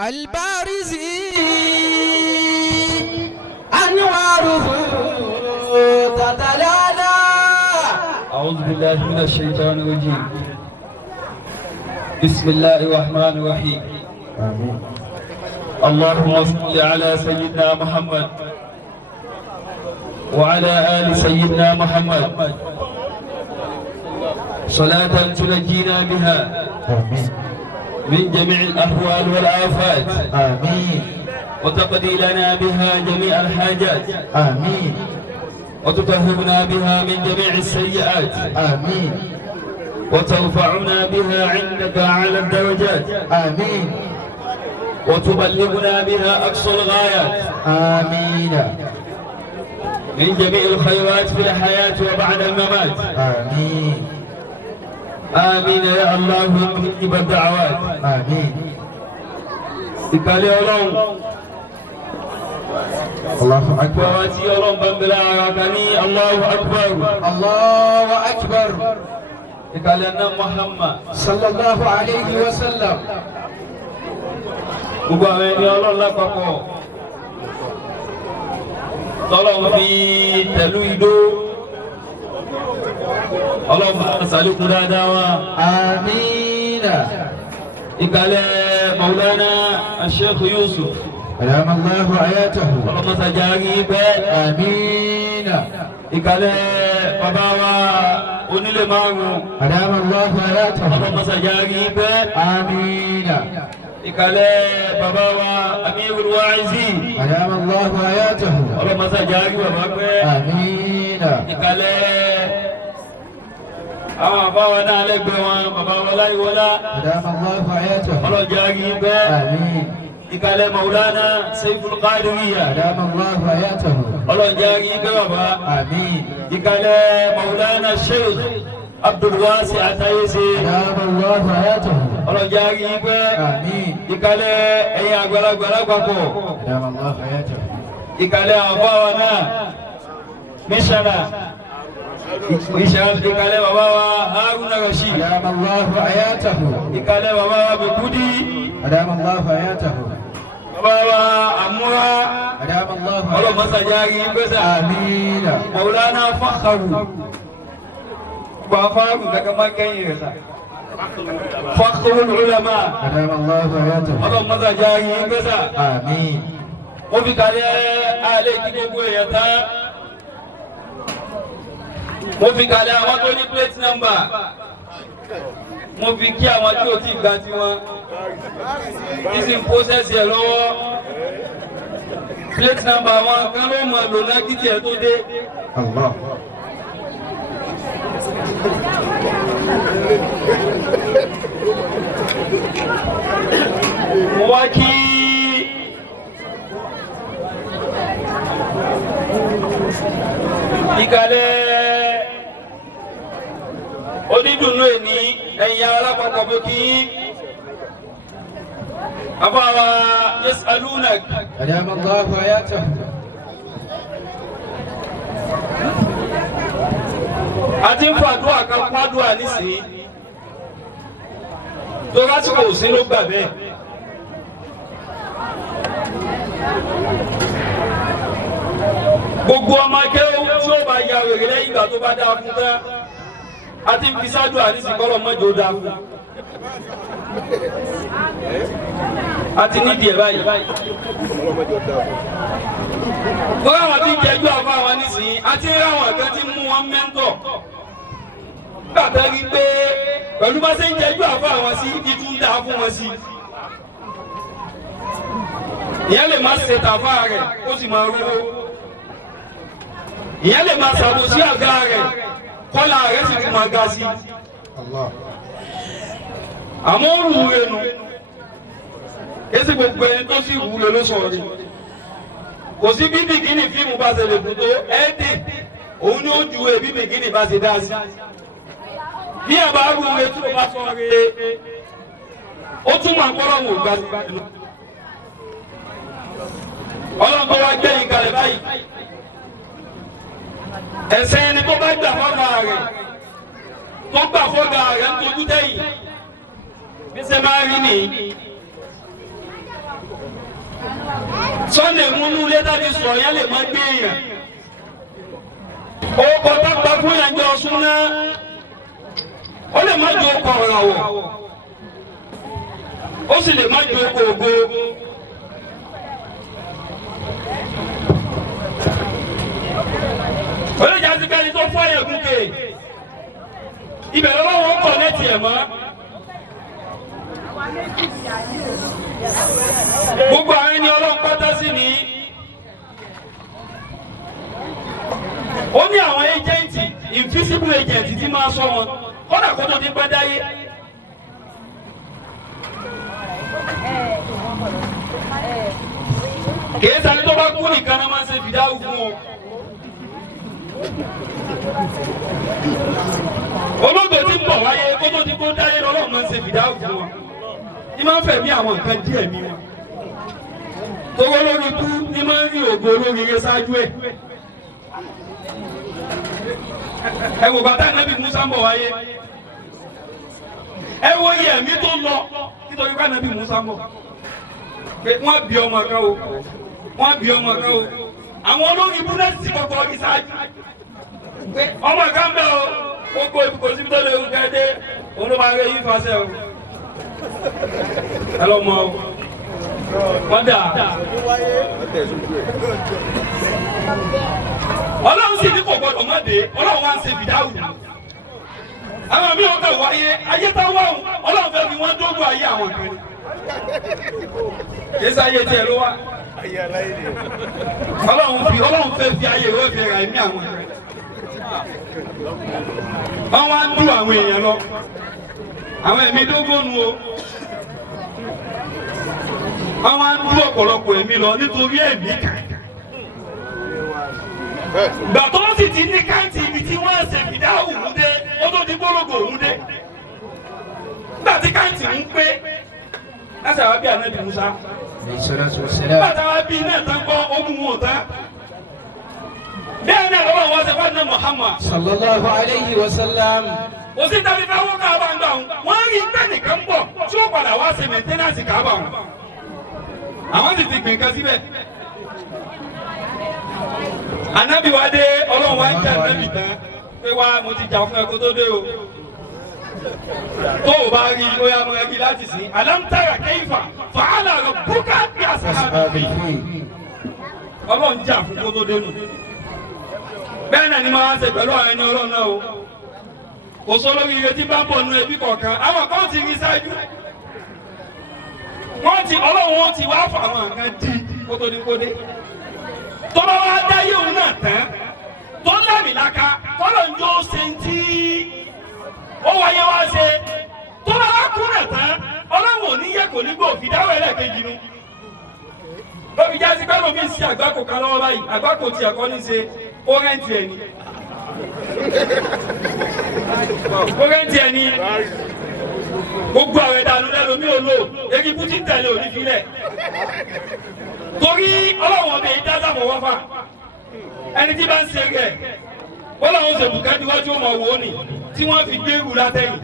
البارزي أنواره تتلالى. أعوذ بالله من الشيطان الرجيم. بسم الله الرحمن الرحيم. آمين. اللهم صل على سيدنا محمد وعلى آل سيدنا محمد صلاة تنجينا بها آمين. من جميع الأهوال والآفات، آمين. وتقضي لنا بها جميع الحاجات، آمين. وتطهرنا بها من جميع السيئات، آمين. وترفعنا بها عندك أعلى الدرجات، آمين. وتبلغنا بها أقصى الغايات آمين. من جميع الخيرات في الحياة وبعد الممات. آمين. آمين يا الله مجيب الدعوات. آمين. ìkàlẹ̀ ọlọ́run الله أكبر. wàá tí ọlọ́run bá ń bẹ̀rẹ̀ ara kan ní Allahu Akbar. الله أكبر. ìkàlẹ̀ náà Muhammad. صلى الله عليه وسلم. gbogbo àwọn ẹni ọlọ́run lápapọ̀ tọ́lọ́run fi tẹ̀lú idó ọlọ́run bá sàlékún dáadáa wa. آمين. ìkàlẹ̀ Maulana Sheikh Yusuf أدام الله حياته. ọlọ́run sàjárí bẹ́ẹ̀. آمين. ìkàlẹ̀ bàbá wa onílé márùn-ún أدام الله حياته. ọlọ́run sàjárí bẹ́ẹ̀. آمين. ìkàlẹ̀ bàbá wa Amirul Wa'izin أدام الله حياته. ọlọ́run sàjárí bàbá pẹ́. آمين. ìkàlẹ̀ àwọn àbáwa náà lẹ́gbẹ̀ẹ́ wọn bàbá wa láìwọlá أدام الله حياته. ọlọ́járí bẹ́ẹ̀. آمين. ìkàlẹ̀ Maulana Saiful Qadiriyya أدام الله حياته. ọlọ́járí bẹ́ẹ̀ bàbá. آمين. ìkàlẹ̀ Maulana Sheikh Abdul Wasi Atayese أدام الله حياته. ọlọ́járí bẹ́ẹ̀. آمين. ìkàlẹ̀ ẹ̀yin àgbàlagbà lápapọ̀ أدام الله حياته. ìkàlẹ̀ àbáwa náà mísàlá ìkàlẹ̀ bàbá wa Haruna Rashid أدام الله حياته. ìkàlẹ̀ bàbá wa Bekudi أدام الله حياته. bàbá wa Amúra أدام الله حياته. ọlọ́mọsàjárí gbẹ́sà آمين. Maulana Fakharu Fafaru daga makẹ́yìn rẹ̀ sà Fakhrul Ulama أدام الله حياته. ọlọ́mọsàjárí gbẹ́sà. آمين. mo fi kàlẹ́ alẹ́ kí gbogbo èèyàn tán mo fi kàlẹ́ àwọn tó ní plate number mo fi kí àwọn tí ò tí gba tiwọn kí sì ń process ẹ̀ lọ́wọ́ plate number wọn kan ló mọ̀ lò náà kí tiẹ̀ tó dé. الله. mo wá kí ìkàlẹ̀ onídùnnú ẹni ẹ̀yìn alápapọ̀ bó kí afáwa yasalunak أدام الله حياته. àti ń fàdúrà kan fàdúrà nísìnyí tó lásìkò sí ló gbà bẹ́ẹ̀. gbogbo ọmọ akẹ́wọ́ tí ó bá ya wèrè lẹ́yìn ìgbà tó bá dáa fún tán àti fi ṣáájú àdìsí kọ́lọ̀ mọ́jọ́ dáa fún àti nídìí ẹ̀ báyìí. Bọ́lá àwọn tí ń jẹjú àfọ àwọn nísìnyí àti ráwọn kan tí ń mú wọn mẹ́ńtọ̀. Bàbá rí pé pẹ̀lú bá ṣe ń jẹjú àfọ àwọn sí títún dáa fún wọn sí. Ìyẹn lè má ṣe tàfà rẹ̀ ó sì máa rówó. Ìyẹn lè máa ṣàbòsí àga rẹ̀ kọ́là rẹ̀ sì tún máa ga sí. الله. Àmọ́ ó rù rẹ̀ nù. Èsì gbogbo ẹni tó sì wù lọ ló sọ̀rọ̀ rẹ̀. Kò sí bí bìkínì fíìmù bá ṣe lè dùn tó ẹ́ẹ́dì òun ni ó ju bí bìkínì bá ṣe dá sí. Bí ẹ̀ bá rù rẹ̀ tí o bá sọ rẹ̀ ó tún máa ń gbọ́dọ̀ wò gbà sí. Ọlọ́run tó wá gbé ìkàlẹ̀ báyìí. Ẹ̀sẹ̀ ẹni tó bá gbà fọ́gà rẹ̀ tó gbà fọ́gà rẹ̀ ń tojú tẹ̀yìn bí ṣe máa rí nìyí. Sunday múnú ilé tàbí sọ yẹn lè má gbé èèyàn. Ọkọ̀ tá gba fún yẹn jọ súná ó lè má ju ọkọ̀ ọ̀ràwọ̀ ó sì lè má ju ọkọ̀ ògo. Olójà ti kẹ́ni tó fọ́ ẹ̀yẹ̀ gúnkè ibẹ̀ lọ́wọ́ ń kọ̀ létí ẹ̀ mọ́. Gbogbo àwọn ẹni Ọlọ́run pátá sí ni ó ní àwọn ẹjẹǹtì invisible agent tí máa sọ wọn kódà kó tó ti pẹ́ dáyé. Kìí sáré tó bá kú nìkan náà máa ń ṣe fìdáhù fún wọn. Olóògbé tí ń bọ̀ wáyé kó tó ti kó dáyé lọ́wọ́ máa ń ṣe fìdáhù fún wọn. Ní máa ń fẹ̀mí àwọn nǹkan díẹ̀ mi wọn. Tówó lórí kú ní máa ń rí ògo olóríire ṣáájú ẹ̀. Ẹ wò bàtà Nábì Musa ń bọ̀ wáyé. Ẹ wo iye ẹ̀mí tó lọ nítorí bá Nábì Musa ń bọ̀. Wọ́n bí ọmọ kan o, wọ́n bí ọmọ kan o. Àwọn olórí búrẹ́sì ti kọ́kọ́ rí ṣáájú. Ọmọ kan bẹ́ o, gbogbo ìbùkún síbi tó lè ń kẹ́dé, òun ló máa rí yí fàṣẹ o. Ẹ lọ mọ o. Wọ́n dà. Ọlọ́run sì ní kò gbọdọ̀ mọ́ dé, Ọlọ́run wá ń ṣe fìdáhù. Àwọn mí ọkọ̀ wáyé, ayé tá wà ó, Ọlọ́run fẹ́ fi wọ́n dógún ayé àwọn kan. Yéésà ayé tiẹ̀ ló wá. Ọlọ́run fẹ́ fi ayé rẹ̀ fi ra ẹ̀mí àwọn kan. Wọ́n wá ń dú àwọn èèyàn lọ. Àwọn ẹ̀mí dógún nu o. Wọ́n wá ń dú ọ̀pọ̀lọpọ̀ ẹ̀mí lọ nítorí ẹ̀mí kan. Gbà tó sì ti ní káńtì ibi tí wọ́n ṣe fìdáhù ń dé, ó tó di gbólógbò ń dé. Nígbà tí káńtì ń pé, láti àwọn bí Ànábì Musa. Nígbà táwọn bí náà tán kọ́ ogun wọn tán. Bẹ́ẹ̀ náà lọ́wọ́ wọn ṣe fún Ànábì Muhammad. Sallallahu alayhi wa sallam. Kò sí tàbí fáwọn Káàbà ń gbà wọn. Wọ́n rí tẹ́nìkan bọ̀ tí ó padà wá ṣe mẹ̀ńtẹ́nàsì Káàbà wọn. Àwọn sì ti gbìn kan síbẹ̀. Ànábì wa dé, Ọlọ́run wa ń jẹ́ Ànábì tán pé wá mo ti jà fún ẹ kó tó dé o. Tó o bá rí ó yá mọ ẹbí láti sìn. Alam tara kayfa fa'ala rabbuka bi ashabihi. Ọlọ́run jà fún kó tó dé nù. Bẹ́ẹ̀ náà ni máa ń ṣe pẹ̀lú àwọn ẹni Ọlọ́run náà o. Kò sọ lórí iye tí bá ń bọ̀ nù ẹbí kọ̀ọ̀kan. Àwọn kan ti rí ṣáájú. Ọlọ́run wọn ti wá fún àwọn nǹkan dí kó tó ní kó dé. Tọ́lá wa dá yé òun náà tán. Tọ́lá mi láka. Tọ́lá ń jó ṣe ń tí ó wáyé wá ṣe. Tọ́lá wa kú náà tán. Ọlọ́run ò ní yẹ kò ní gbò fi dáwọ́ ẹlẹ́ẹ̀kejì nu. Lóbi já sí pé lómi ń ṣe àgbákò kan lọ́wọ́ báyìí. Àgbákò tí ẹ̀kọ́ ní ṣe ó rẹ́ǹtì ẹ̀ ni. Ó rẹ́ǹtì ẹ̀ ni. Gbogbo àwẹ̀ dànù lẹ́nu mi ò lò. Eri Putin tẹ̀lé òní filẹ̀. Torí Ọlọ́run ọbẹ̀ yìí dáadáa mọ̀ wọ́n fà. Ẹni tí bá ń ṣe rẹ̀, wọ́n làwọn ṣe bùkẹ́ níwájú ọmọ wò ó nì tí wọ́n fi gbé irú látẹ̀yìn.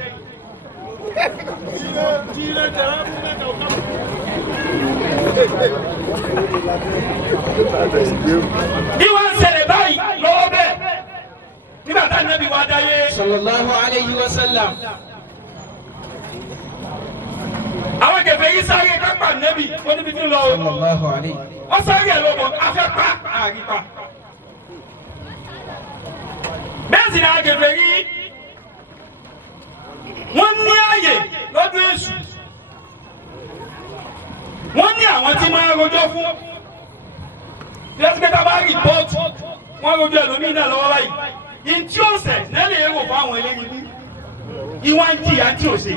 Ìwọ́n ń ṣẹlẹ̀ báyìí lọ́wọ́ bẹ́ẹ̀ nígbà tá Nábì wá dáyé. Sallallahu alayhi wa sallam. Àwọn kẹfẹ́ yìí sáré kápá Nábì wọ́n níbi tí ń lọ o. Sallallahu alayhi. Wọ́n sáré ẹ̀ lọ́wọ́ afẹ́pá àrípa. Bẹ́ẹ̀ sì ni àwọn kẹfẹ́ yìí wọ́n ní ààyè lọ́dún èṣù. Wọ́n ní àwọn tí máa ń rojọ́ fún. Lẹ́sìkẹ́tà bá rìpọ́ọ̀tù wọ́n rojọ́ ẹlòmíín náà lọ́wọ́ báyìí. Ìtí ọ̀sẹ̀ nílẹ̀ èrò fún àwọn eléyìí ní. Ìwọ̀n ń jìyà tí ò ṣe.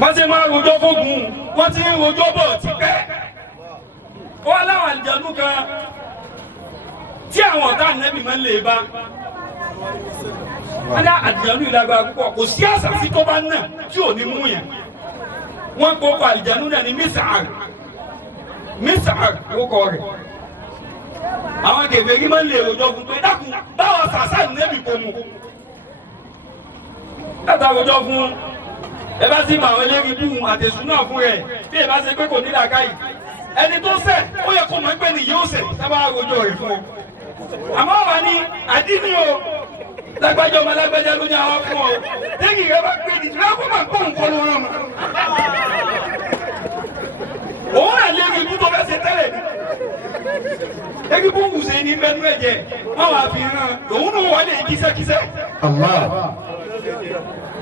Wọ́n ti máa rojọ́ fógun, wọ́n ti ń rojọ́ bọ̀ tipẹ́. Ó wá láwọn àlùjànnú kan tí àwọn ọ̀tá Ànábì máa ń lè bá. Wọ́n dá àlùjànnú ìlágbára púpọ̀, kò sí àṣà sí tó bá náà tí ò ní mú yẹn. Wọ́n gbogbo àlùjànnú náà ní Mísàr ló kọ rẹ̀. Àwọn kèfèrí máa ń lè rojọ́ fún pé dákun báwa sàṣà Ànábì kò mú. Látà rojọ́ fún ẹ bá sì máa eléyìí bú àtẹ̀sùn náà fún rẹ̀ bí ẹ bá ṣe pé kò ní làákàyè ẹni tó ṣẹ̀ ó yẹ kó mọ̀ pé ni yóò ṣẹ̀ sábà rojọ́ rẹ̀ fún ọ. àmọ́ wà ní àdínní o lágbájá ọmọ lágbájá ló ní àwọn fún ọ tẹ́gì rẹ bá gbé ní ìtura kó máa kó nǹkan ló rán mọ́. òun náà lérí ibú tó fẹ́ ṣe tẹ́lẹ̀ ní. tẹ́gì bú wùsẹ̀ ní mẹ́nu ẹ̀jẹ̀ wọ́n wà fi hàn òun náà wọlé kíṣẹ́kíṣẹ́.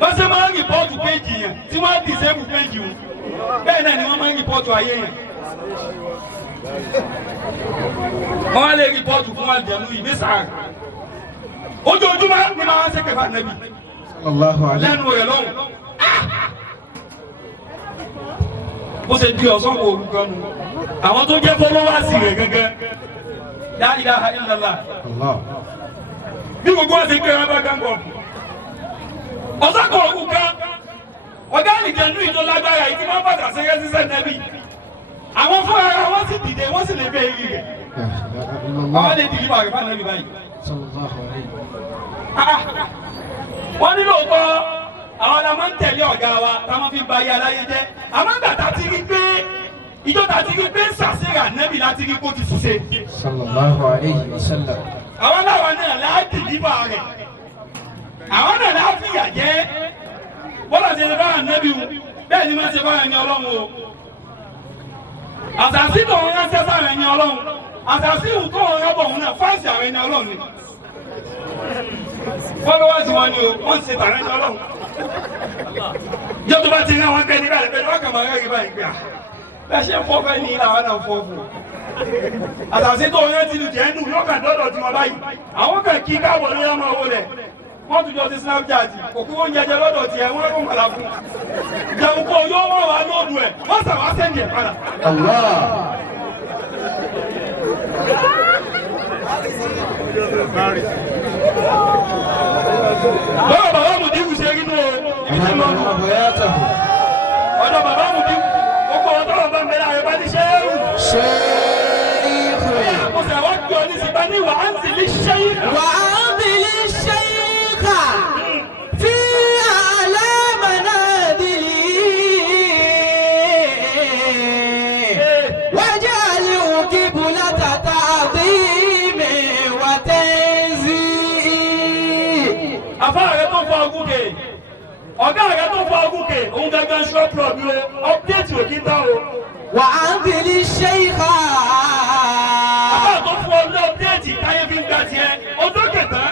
bọ́sẹ̀ máa ń rìpọ́ọ̀tù péjì yẹn tí wọ́n á dìsẹ́bù péjì wọn bẹ́ẹ̀ náà ni wọ́n máa ń rìpọ́ọ̀tù ayé yẹn. wọ́n á lè rìpọ́ọ̀tù fún àjẹmú ìgbé sàárà ojoojúmọ́ ni máa ń ṣépè fún Ànábì lẹ́nu rẹ̀ lọ́hùn. bó ṣe di ọ̀sán kò orúkọ nu àwọn tó jẹ́ fọlọ́wọ́sì rẹ̀ gẹ́gẹ́ La ilaha illallah bí gbogbo wọn ṣe gbéra bá gángọ̀ ọ̀sán kò orúkọ kan ọ̀gá àlìjẹ̀nú ìjọ lágbára yìí tí wọ́n fàtà sẹ́yẹ́ sísẹ́ Ànábì àwọn fún ara wọn sì dìde wọ́n sì lè bẹ́ eré rẹ̀ wọ́n lè dìde bàrẹ̀ fún Ànábì báyìí. wọ́n ní lóòótọ́ àwọn ọ̀la máa ń tẹ̀lé ọ̀gá wa táwọn fi ba ayé aláyé jẹ́ àmọ́ ìgbà tá a ti rí pé ìjọ tá a ti rí pé ń ṣàṣeyà Ànábì láti rí kó ti ṣiṣẹ́. sallallahu alayhi wa sallam. àwọn náà láti dìbò rẹ̀ àwọn náà láti fìyà jẹ́ bọ́lá ṣe ṣe bá Ànábì wọn bẹ́ẹ̀ ni wọ́n ṣe bá ẹni Ọlọ́run o. àṣàṣì tó ń ránṣẹ́ sáwọn ẹni Ọlọ́run àṣàṣì tó ń rọ́bọ̀ òun náà fáǹsì àwọn ẹni Ọlọ́run ni. followers wọn ni o wọ́n ṣe tààrà ẹni Ọlọ́run. jọ́ tó bá ti rán wọn pẹ́ nígbà lẹ́pẹ́ wọ́n kàn máa rẹ́rìí báyìí pé bẹ́ẹ̀ ṣe ń fọ́ fẹ́ ní ìlà àwọn náà fọ́ fún un. àṣàṣì tó ń rántí lu jẹ́ ń dùn lọ́kàn dọ́dọ̀ tí wọ́n báyìí àwọn kan kí káàbọ̀ lórí ọmọ owó rẹ̀ wọ́n tún jọ sí Snapchat òkú oúnjẹ jẹ lọ́dọ̀ tiẹ̀ wọ́n kò mọ̀lá fún un. jẹun kó yóò wọ́n wá lóòdù ẹ̀ wọ́n sàwá sẹ́ńdì ẹ̀ padà. bọ́ọ̀ bàbá Mùdíwù ṣe rí nù o ibi tí mo lù. ọ̀dọ̀ bàbá Mùdíwù gbogbo ọ̀dọ́ bàbá mi láàrin bá ní ṣéèrù. mo sì àwọn gbé ọ ní sí bá ní wà á ń sì ní ṣéyíkà. wà á ń sì ní ṣéyíkà fi àlámànà dìlì wájú àlè òkè bùlá tàtà àbí mi wà tẹ́sí. àfáà rẹ tó fọ ọgùn kè ọ̀gá rẹ tó fọ ọgùn kè òun gangan ṣọ́ọ̀pù mi o ọ́pdẹ́tì òkè tán o. wà á ń sì ní ṣéyíkà. àfáà tó fún ọ ní ọ́pdẹ́tì káyé fi ń gbà tiẹ̀ ọdún kẹta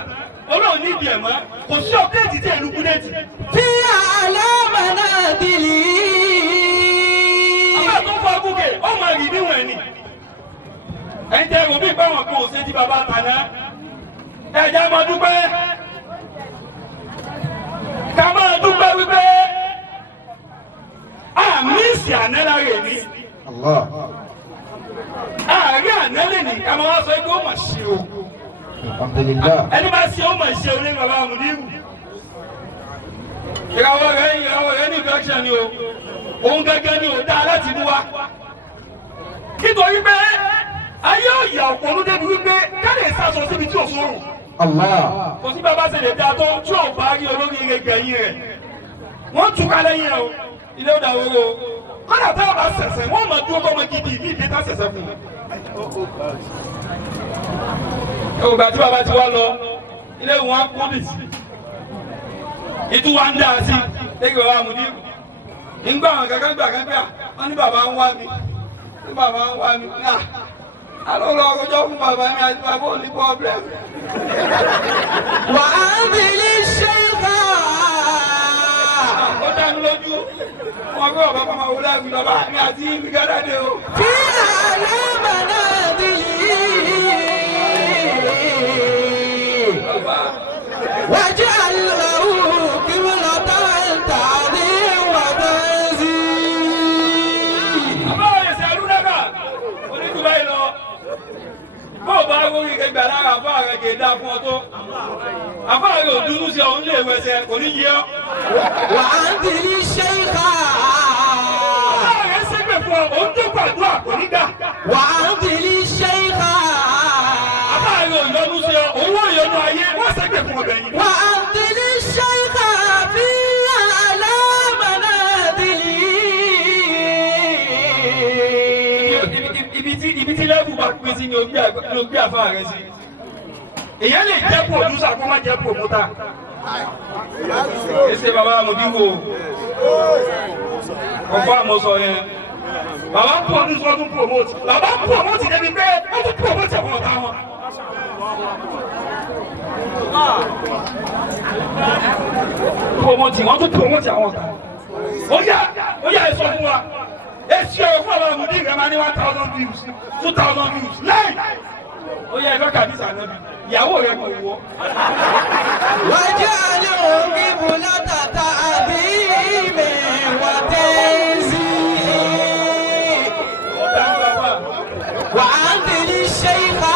Ọlọ́run ní ìdí ẹ̀ mọ́ kò sí ọ́pdẹ́tì tí ẹ̀ lù kúdẹ́tì. fi àlámànà dìlì. àfáà tó fọ ọgùn kè ó máa rí níwọ̀n ẹ̀ ni. ẹ̀yin tẹ́ ẹ̀rọ bí báwọn kan ò ṣe ti bàbá tàná ẹ̀jẹ̀ máa dúpẹ́ ká máa dúpẹ́ wípé àmísì ànẹ́lá rẹ̀ ní. àárín ànẹ́lẹ̀ ní ká máa wá sọ pé ó mà ṣe o. ẹni bá ṣe ó mà ṣe o ní bàbá Mùdíwù. ìràwọ̀ rẹ̀ ní infection ni o òun gẹ́gẹ́ ni o dá láti mú wa. nítorí pé ayé òyà òpònú débi wípé ká lè sàṣọ síbi tí ò sórùn. kò sí bàbá ṣe lè dá tó tí ò bá rí olórí ire gbẹ̀yìn rẹ̀ wọ́n túká lẹ́yìn ẹ̀ o ilé ó dàwóró o kọ́dà tá a bá ṣẹ̀ṣẹ̀ wọ́n máa dúró kọ́mọ gidi ní ìdí tá ṣẹ̀ṣẹ̀ fún un. ògbà tí bàbá ti wá lọ ilé wọn á kún bìtì ìtú wa ń dá a sí lẹ́yìn bàbá Mùdíwù nígbà àwọn kankan gbà wọ́n ní bàbá ń wá mi ní bàbá ń wá mi alo lọ ọjọ́ fún bàbá mi àti bàbá ò ní pọ́blẹ́mù. wà á bìlí ṣéyíkà. ó dá mi lójú wọn gbé bàbá kan máa wọlé àbí bàbá mi àti ibi gádà dé o. fi àlámànà dìlì. wájú àlùhù kìrìlọ̀ táǹtà ní wàtẹ́sí. àbá ẹsẹ̀ alúnága onídùúbá yìí lọ bó bá wọlé ìgbà lára àfọ ààrẹ kì í dá fún ọ tó àfọ ààrẹ ò dúró sí ọ̀hún lè wẹsẹ̀ kò ní yẹ ọ́. wà á bìlí ṣéyíkà. àfọ ààrẹ ṣépè fún ọ òun tó gbàdúrà kò ní gbà. wà á bìlí ṣéyíkà. àfọ ààrẹ ò yọnu sí ọ òun wọ́n yọnu ayé wọ́n ṣépè fún ọbẹ̀ yìí. wà á bìlí ṣéyíkà fi àlámànà ibi tí lẹ́bù bá pín sí ni o gbé àfa rẹ sí. èyàn lè jẹ́ producer kó má jẹ́ promoter. èsè bàbá àmọ̀dínwó ọ̀fọ̀ àmọ̀sọ̀ yẹn bàbá produce wọ́n tún promote bàbá promote débi pé wọ́n tún promote àwọn ọ̀tá wọn. promote wọ́n tún promote àwọn ọ̀tá. ó yá ẹ sọ fún wa èsì ọ̀rọ̀ fún àwọn àmọ̀dí rẹ̀ máa ní 1,000 views 2,000 views lẹ́yìn. ó yá ẹgbẹ́ kàdísà náà bí ìyàwó rẹ̀ kò wọ́. wájú àlẹ́ òní bùlátàtà àbí mi wà tẹ́sí. wà á ń tẹ̀lé ṣẹ́yìnká.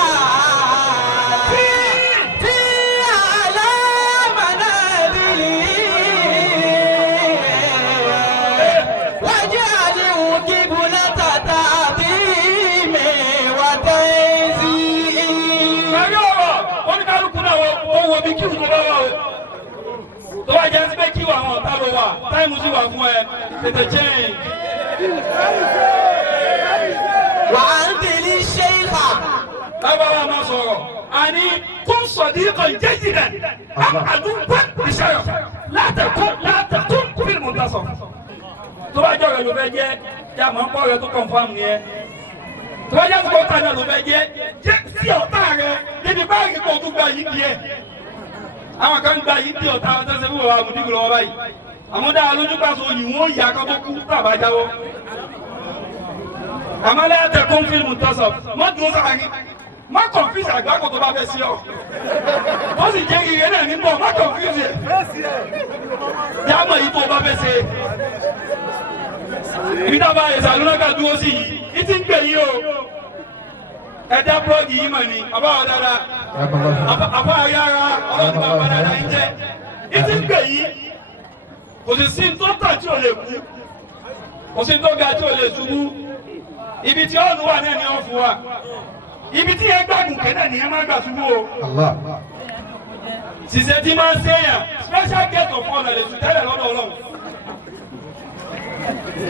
tó bá jẹ́ síbẹ̀ kí àwọn ọ̀tá ló wà táìmù sí wà fún ẹ tètè change. wà á ń tẹ̀lé ṣẹ́yìnká. lábàárà máa sọ̀rọ̀ àní kún sadiqan jayyidan àdúgbò ìṣẹ̀yọ̀ látẹ̀kún fíìmù tasọ̀. tó bá jẹ́ ọ̀rẹ́ ló fẹ́ jẹ́ kí a máa ń pọ̀ rẹ tó confam ni ẹ. tó bá jẹ́ sọ́kọ́ tàjà ló fẹ́ jẹ́ sí ọ̀tá rẹ níbi báyìí kò tún gba yìí díẹ̀. àwọn kan gba yìí di ọ̀tá ọ̀tá sẹ́fún bàbá àmúdígbò lọ́wọ́ báyìí àmọ́ dáa lójú pàṣẹ òyìn wọn yà kan tó kú tàbá jáwọ́. àmọ́ lẹ́yìn tẹ̀kún fíìmù tọ́sọ̀ mọ́ dúró sáàrin má kọ̀nfíìsì àgbákò tó bá fẹ́ sí ọ. ó sì jẹ́ ire náà ní bọ̀ má kọ̀nfíìsì ẹ̀. jámọ̀ yìí tó bá fẹ́ ṣe. ibi tá a bá yẹ sàlúnàkà dúró sí yìí ìtì ń gbè yìí o. ẹ̀dá búlọ́ọ̀gì yìí mọ̀ ni àbá ọ̀ dáadáa àbá ayára ọlọ́dún bá padà náà ń jẹ́ ìtì ń gbè yìí kò sì sí tó tà tí ò lè kú kò sí tó ga tí ò lè ṣubú ibi tí ọ̀nù wà náà ni ó fún wa ibi tí yẹn gbàgùn kẹ́nẹ̀ ni yẹn máa gbà ṣubú o ṣìṣẹ́ tí máa ń ṣèyàn special gate of honour lè sùn tẹ́lẹ̀ lọ́dọ̀ ọlọ́run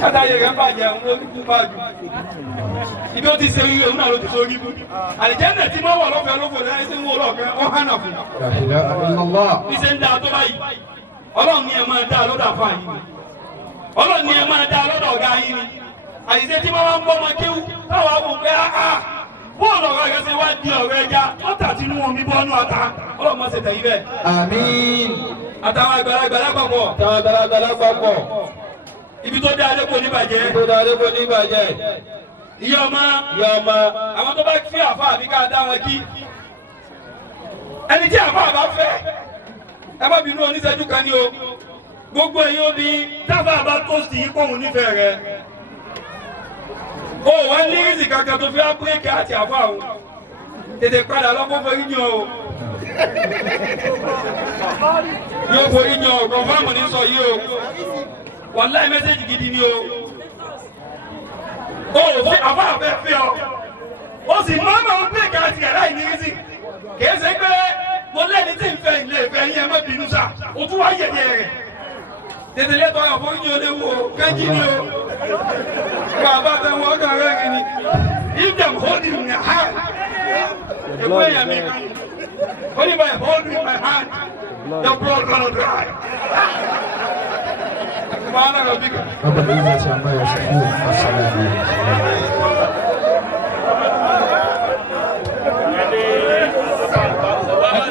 kátàyè rẹ̀ ń bàjẹ́ òun ló kú bájú ibi ó ti ṣe orí òun náà ló ti sórí ibú àlìjẹ́nẹ̀ tí wọ́n wọ̀ lọ́fẹ̀ẹ́ lófò lẹ́yìn tí ń wọ́ lọ́ọ̀kẹ́ wọ́n hànà fún bí ṣe ń dáa tó báyìí ọlọ́run ni ẹ máa dáa lọ́dọ̀ àfa yìí ni ọlọ́run ni ẹ máa dáa lọ́dọ̀ ọ̀gá yìí ni àyíṣe tí wọ́n wá ń bọ́ ọmọ kéwú táwọn àwọn òpè áá bóòlù ọ̀rọ̀ rẹ̀ ṣe wá di ọ̀rọ̀ ẹja ó tà tí inú omi bọ́nú ata ọlọ́run máa ṣe tẹ̀yí bẹ́ẹ̀. àmín. àtàwọn àgbàlagbà lápapọ̀ ibi tó dé adéko níbàjẹ́. ìyá ọmọ àwọn tó bá fi àfa àbí ká dá wọn kí ẹni tí àfa àbá fẹ́ ẹ má bínú oníṣẹ́jú kan ní o gbogbo ẹ̀yin omi tábà bá tóòsì yìí kóhun nífẹ̀ẹ́ rẹ o wá ní ìsì kankan tó fi ápúrẹ́kì àti àfa àwọn tètè padà lọ́kọ́ forí yan o yóò forí yan o kò fáàmù ní sọ yìí o wàláì mẹ́sẹ̀jì gidi ni o fún àfa àfẹ́ fi ọ o sì máa ń pèkì àti ẹ̀rá ìnírísì kìí ṣe pé mo lẹ́ni tí ń fẹ́ ilé ìfẹ́ yín ẹ má bínú sá o tún wá yẹ̀yẹ̀ rẹ̀ tètè lẹ́tọ̀ ọ̀yàn fún yín oléwu o kẹ́jì ni o bàbá tẹ wọ́n kàn rẹ́ kí ni if dem hold you in your hand èkó èèyàn mi kan only by hold you in my hand your blood gonna dry. رب العزة عما يصفون والسلام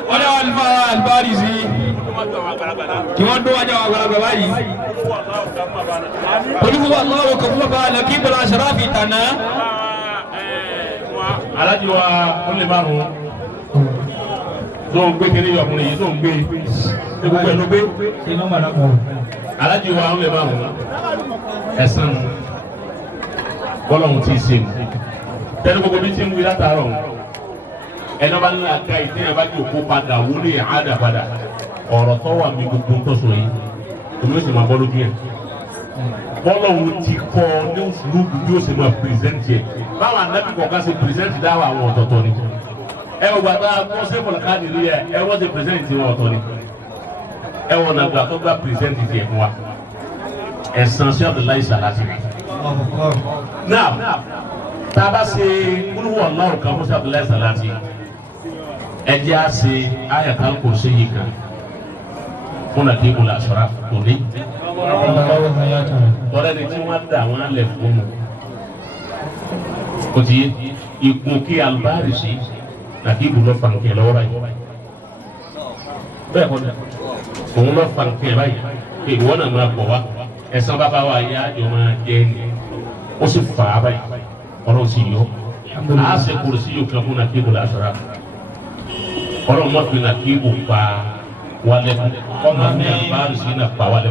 wọ́n dá wà Al-Barizi kí wọ́n dó wájà wà gbàgbà báyìí olùkọ́ wà lọ́wọ́ kò fún bàbá lọ́kì bọ́lá aṣọ́ráfì tànà. alájí wa ó lè márùn tó ń gbé kiri ọkùnrin yìí tó ń gbé gbogbo ẹ̀ ló gbé alájí wa ó lè márùn ẹ̀sán bọ́lọ̀hún ti ṣe tẹ́lẹ̀ gbogbo bí ti ń wí látàárọ̀ ẹ̀nà bá ní àga ìdíyàn bá ní òkú padà wúlé àádà padà ọ̀rọ̀ tó wà mí gbogbo ń tọ́sọ̀ yìí omi ó sì máa bọ́ lójú yẹn bọ́lọ̀hún ti kọ́ ní òṣùlù bí ó sì máa pírẹsẹ̀ntì ẹ̀ báwọn anábì kọ̀ọ̀kan ṣe pírẹsẹ̀ntì dáwọ̀ àwọn ọ̀tọ̀ọ̀tọ̀ ni ẹ wọ́n gbàgbá kọ́ sẹ́fọ̀lù káàdì rí ẹ wọ́n ṣe pírẹsẹ̀ntì wọn ọ̀tọ̀ ni ẹ wọ́n nàgbà tó gbà pírẹsẹ̀ntì tiẹ̀ fún wa ẹ̀sán sí Abdullahi Salati. Now tá a bá ṣe kúlúwọ̀ ọlọ́run kan fún Abdullahi Salati ẹ jẹ́ à ṣe Ayatul Kursi yìí kan fún Naqibul Ashraf kò ní. tọ́lá ni tí wọ́n dà wọ́n lẹ̀ fún un kò tí ikùn kí alibari sí Naqibu lọ fànkẹ́ lọ́wọ́ báyìí bẹ́ẹ̀ kọ́ ni òun lọ fànkẹ́ báyìí pé ìwọ náà máa bọ̀ wá ẹ̀sán bàbá wa yá àjọ máa jẹ́ ni ó sì fà á báyìí ọlọ́run sì yọ á ṣe Kursi yóò kan fún Naqibul Ashraf ọlọ́run mọ̀ pé Naqibu pa wálé ọmọ ní alibari sí náà pa wálé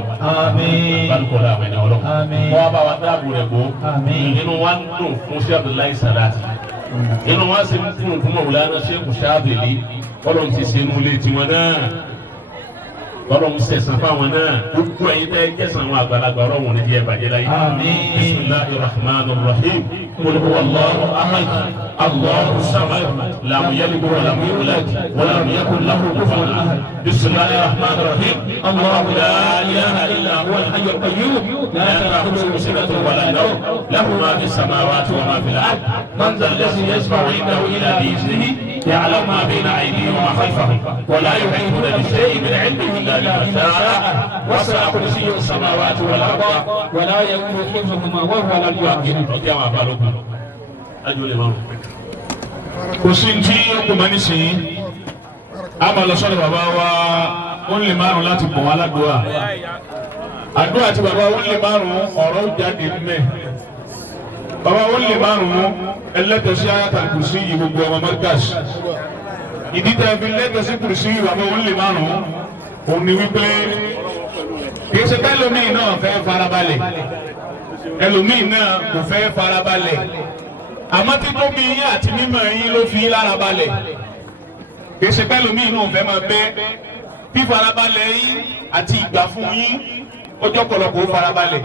alibari la àwọn ẹni ọlọ́run wọ́n bá wa dáàbò rẹ̀ bò nínú wa ń dùn fún sí Abdullahi Salati inú wa sì ń fún fún Mawlana Sheikh Shadili ọlọ́run ti ṣe inú ilé tiwọn náà ọlọ́run sẹ̀sán fáwọn náà gbogbo ẹ̀yin tẹ́ kẹsàn àwọn àgbàlagbà ọlọ́run ní díẹ̀ bàjẹ́ láyé. Bismillahir Rahmanir Rahim Qul huwallahu ahad Allahu samad lam yalid wa lam yulad wa lam yakun lahu kufuwan ahad. Bismillahir Rahmanir Rahim Allahu la ilaha illa huwa al-hayyul qayyum la ta'khudhuhu sinatun wa la nawm lahu ma fis samawati wa ma fil ard man dhal ladhi yashfa'u 'indahu illa bi idhnihi يعلم ما بين أيديهم وما خلفهم ولا يحيطون بشيء من علمه إلا بما شاء وسع كرسيه السماوات والأرض ولا يؤوده حفظهما وهو العلي العظيم. kò sí ní tí ó kò máa ní sìn á máa lọ sọ́dọ̀ bàbá wa ó lè márùn láti bọ̀ wá ládùúgbà àdúrà tí bàbá ó lè márùn ọ̀rọ̀ jáde mẹ́ bàbá ó lè márùn ẹlẹ́tọ̀ sí Ayatul Kursi yìí gbogbo ọmọ Markaz ìdí tẹ́ fi lẹ́tọ̀ sí Kursi yìí bàbá ó lè márùn òun ni wípé kì í ṣe pé ẹlòmíì náà fẹ́ farabalẹ̀ ẹlòmíì náà kò fẹ́ farabalẹ̀ àmọ́ títóbi yín àti mímọ̀ yín ló fi lára balẹ̀ kì í ṣe pé ẹlòmíì náà fẹ́ máa bẹ́ fífarabalẹ̀ yín àti ìgbà fún yín ó jọ́ pọ̀lọpọ̀ farabalẹ̀.